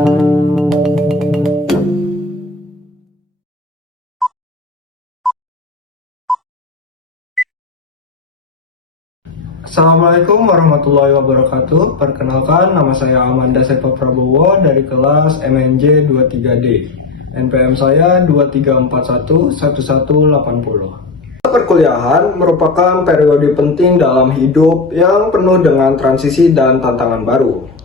Assalamualaikum warahmatullahi wabarakatuh. Perkenalkan, nama saya Amanda Sepa Prabowo dari kelas MNJ 23D. NPM saya 23411180. Perkuliahan merupakan periode penting dalam hidup yang penuh dengan transisi dan tantangan baru.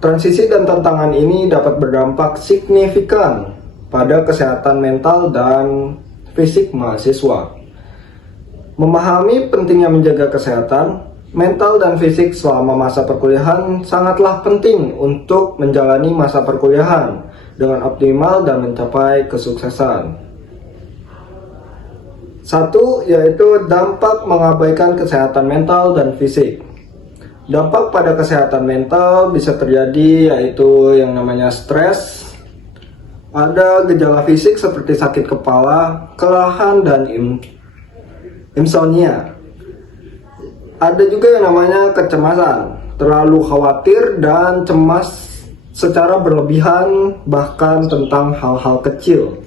Transisi dan tantangan ini dapat berdampak signifikan pada kesehatan mental dan fisik mahasiswa. Memahami pentingnya menjaga kesehatan mental dan fisik selama masa perkuliahan sangatlah penting untuk menjalani masa perkuliahan dengan optimal dan mencapai kesuksesan. Satu, yaitu dampak mengabaikan kesehatan mental dan fisik. Dampak pada kesehatan mental bisa terjadi yaitu yang namanya stres. Ada gejala fisik seperti sakit kepala, kelelahan, dan insomnia. Ada juga yang namanya kecemasan, terlalu khawatir dan cemas secara berlebihan bahkan tentang hal-hal kecil.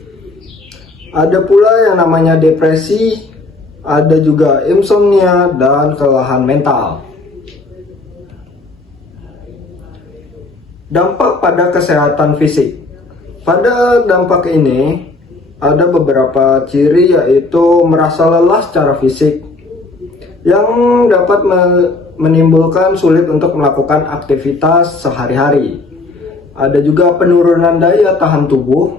Ada pula yang namanya depresi, ada juga insomnia dan kelelahan mental. Dampak pada kesehatan fisik. Pada dampak ini ada beberapa ciri, yaitu merasa lelah secara fisik yang dapat menimbulkan sulit untuk melakukan aktivitas sehari-hari. Ada juga penurunan daya tahan tubuh.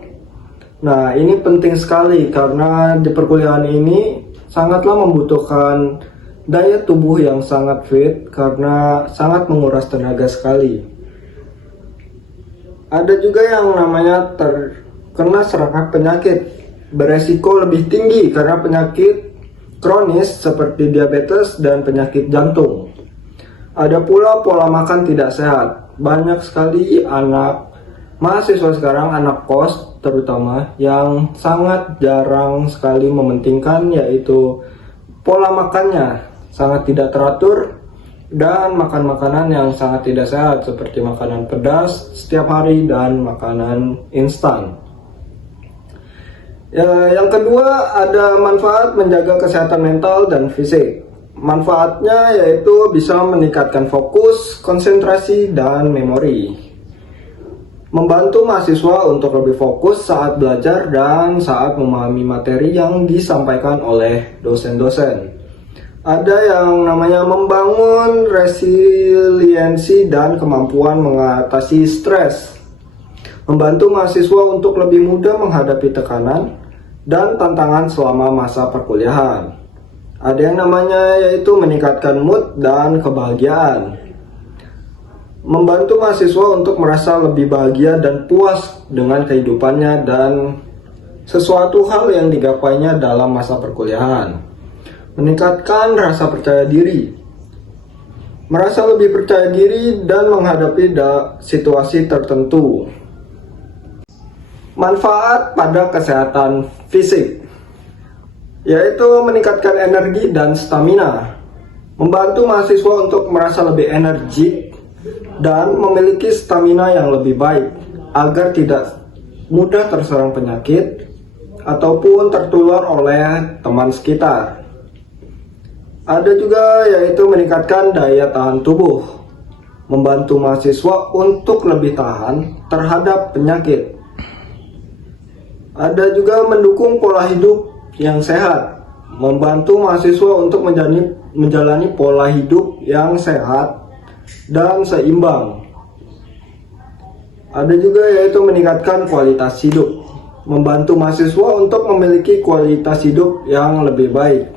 Nah, ini penting sekali karena di perkuliahan ini sangatlah membutuhkan daya tubuh yang sangat fit karena sangat menguras tenaga sekali. Ada juga yang namanya terkena serangan penyakit beresiko lebih tinggi karena penyakit kronis seperti diabetes dan penyakit jantung. Ada pula pola makan tidak sehat. Banyak sekali anak mahasiswa sekarang, anak kos terutama, yang sangat jarang sekali mementingkan yaitu pola makannya sangat tidak teratur dan makan makanan yang sangat tidak sehat seperti makanan pedas setiap hari dan makanan instan. Yang kedua, ada manfaat menjaga kesehatan mental dan fisik. Manfaatnya yaitu bisa meningkatkan fokus, konsentrasi, dan memori. Membantu mahasiswa untuk lebih fokus saat belajar dan saat memahami materi yang disampaikan oleh dosen-dosen. Ada yang namanya membangun resiliensi dan kemampuan mengatasi stres. Membantu mahasiswa untuk lebih mudah menghadapi tekanan dan tantangan selama masa perkuliahan. Ada yang namanya yaitu meningkatkan mood dan kebahagiaan. Membantu mahasiswa untuk merasa lebih bahagia dan puas dengan kehidupannya dan sesuatu hal yang digapainya dalam masa perkuliahan. Meningkatkan rasa percaya diri. Merasa lebih percaya diri dan menghadapi situasi tertentu. Manfaat pada kesehatan fisik yaitu meningkatkan energi dan stamina, membantu mahasiswa untuk merasa lebih energik dan memiliki stamina yang lebih baik agar tidak mudah terserang penyakit ataupun tertular oleh teman sekitar. Ada juga yaitu meningkatkan daya tahan tubuh, membantu mahasiswa untuk lebih tahan terhadap penyakit. Ada juga mendukung pola hidup yang sehat, membantu mahasiswa untuk menjalani pola hidup yang sehat dan seimbang. Ada juga yaitu meningkatkan kualitas hidup, membantu mahasiswa untuk memiliki kualitas hidup yang lebih baik.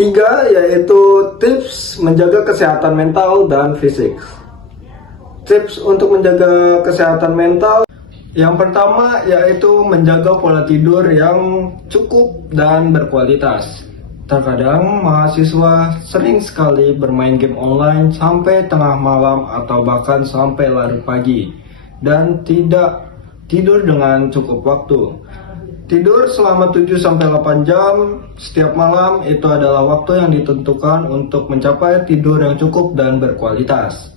3, yaitu tips menjaga kesehatan mental dan fisik. Tips untuk menjaga kesehatan mental, yang pertama yaitu menjaga pola tidur yang cukup dan berkualitas. Terkadang mahasiswa sering sekali bermain game online sampai tengah malam atau bahkan sampai larut pagi dan tidak tidur dengan cukup waktu. Tidur selama 7-8 jam setiap malam itu adalah waktu yang ditentukan untuk mencapai tidur yang cukup dan berkualitas.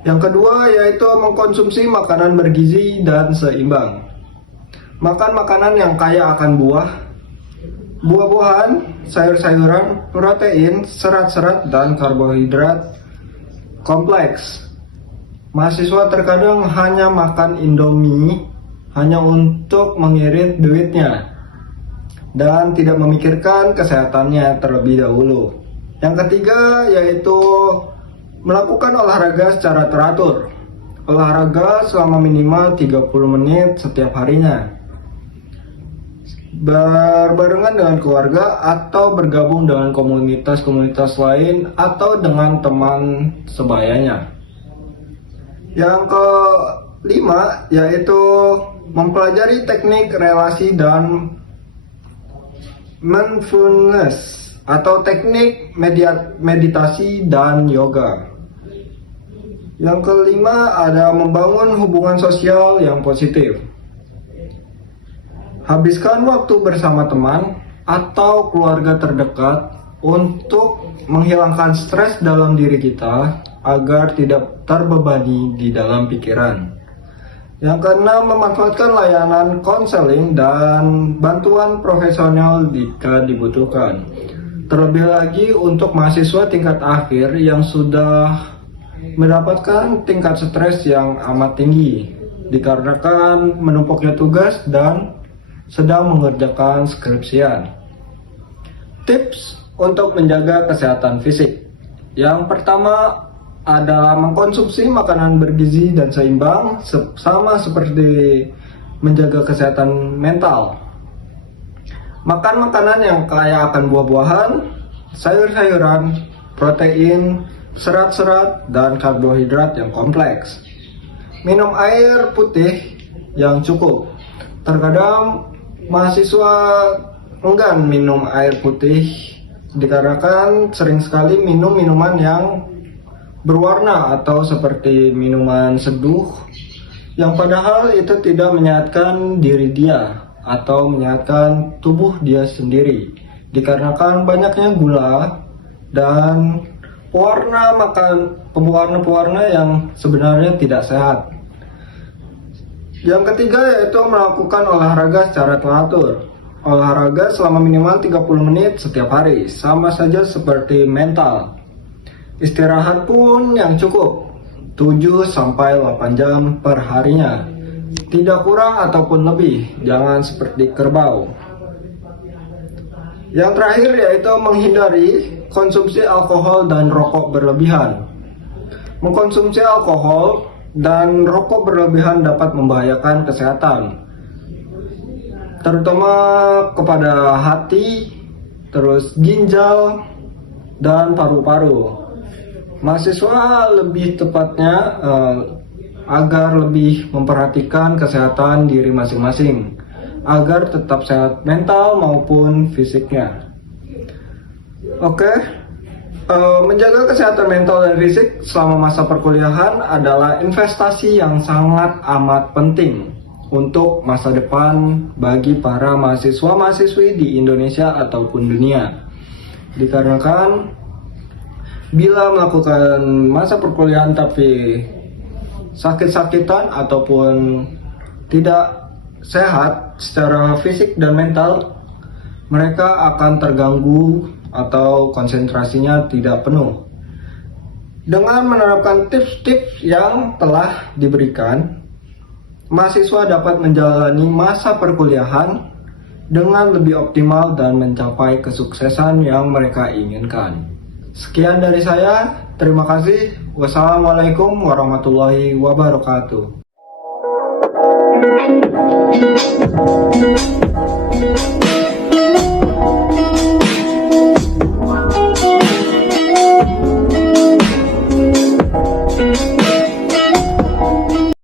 Yang kedua yaitu mengkonsumsi makanan bergizi dan seimbang. Makan makanan yang kaya akan buah-buahan, sayur-sayuran, protein, serat-serat, dan karbohidrat kompleks. Mahasiswa terkadang hanya makan Indomie hanya untuk mengirit duitnya dan tidak memikirkan kesehatannya terlebih dahulu. Yang ketiga yaitu melakukan olahraga secara teratur. Olahraga selama minimal 30 menit setiap harinya. Berbarengan dengan keluarga atau bergabung dengan komunitas-komunitas lain atau dengan teman sebayanya. Yang kelima yaitu mempelajari teknik relasi dan mindfulness atau teknik meditasi dan yoga. Yang kelima ada membangun hubungan sosial yang positif. Habiskan waktu bersama teman atau keluarga terdekat untuk menghilangkan stres dalam diri kita agar tidak terbebani di dalam pikiran. Yang keenam, memanfaatkan layanan konseling dan bantuan profesional jika dibutuhkan. Terlebih lagi untuk mahasiswa tingkat akhir yang sudah mendapatkan tingkat stres yang amat tinggi dikarenakan menumpuknya tugas dan sedang mengerjakan skripsian. Tips untuk menjaga kesehatan fisik. Yang pertama adalah mengkonsumsi makanan bergizi dan seimbang, sama seperti menjaga kesehatan mental. Makan makanan yang kaya akan buah-buahan, sayur-sayuran, protein, serat-serat, dan karbohidrat yang kompleks. Minum air putih yang cukup. Terkadang mahasiswa enggan minum air putih dikarenakan sering sekali minum minuman yang berwarna atau seperti minuman seduh yang padahal itu tidak menyehatkan diri dia atau menyehatkan tubuh dia sendiri dikarenakan banyaknya gula dan pewarna yang sebenarnya tidak sehat. Yang ketiga yaitu melakukan olahraga secara teratur. Olahraga selama minimal 30 menit setiap hari, sama saja seperti mental. Istirahat pun yang cukup, 7-8 jam per harinya. Tidak kurang ataupun lebih, jangan seperti kerbau. Yang terakhir yaitu menghindari konsumsi alkohol dan rokok berlebihan. Mengkonsumsi alkohol dan rokok berlebihan dapat membahayakan kesehatan, terutama kepada hati, terus ginjal, dan paru-paru. Mahasiswa lebih tepatnya agar lebih memperhatikan kesehatan diri masing-masing, agar tetap sehat mental maupun fisiknya. Menjaga kesehatan mental dan fisik selama masa perkuliahan adalah investasi yang sangat amat penting untuk masa depan bagi para mahasiswa-mahasiswi di Indonesia ataupun dunia. Dikarenakan bila melakukan masa perkuliahan tapi sakit-sakitan ataupun tidak sehat secara fisik dan mental, mereka akan terganggu atau konsentrasinya tidak penuh. Dengan menerapkan tips-tips yang telah diberikan, mahasiswa dapat menjalani masa perkuliahan dengan lebih optimal dan mencapai kesuksesan yang mereka inginkan. Sekian dari saya, terima kasih. Wassalamualaikum warahmatullahi wabarakatuh.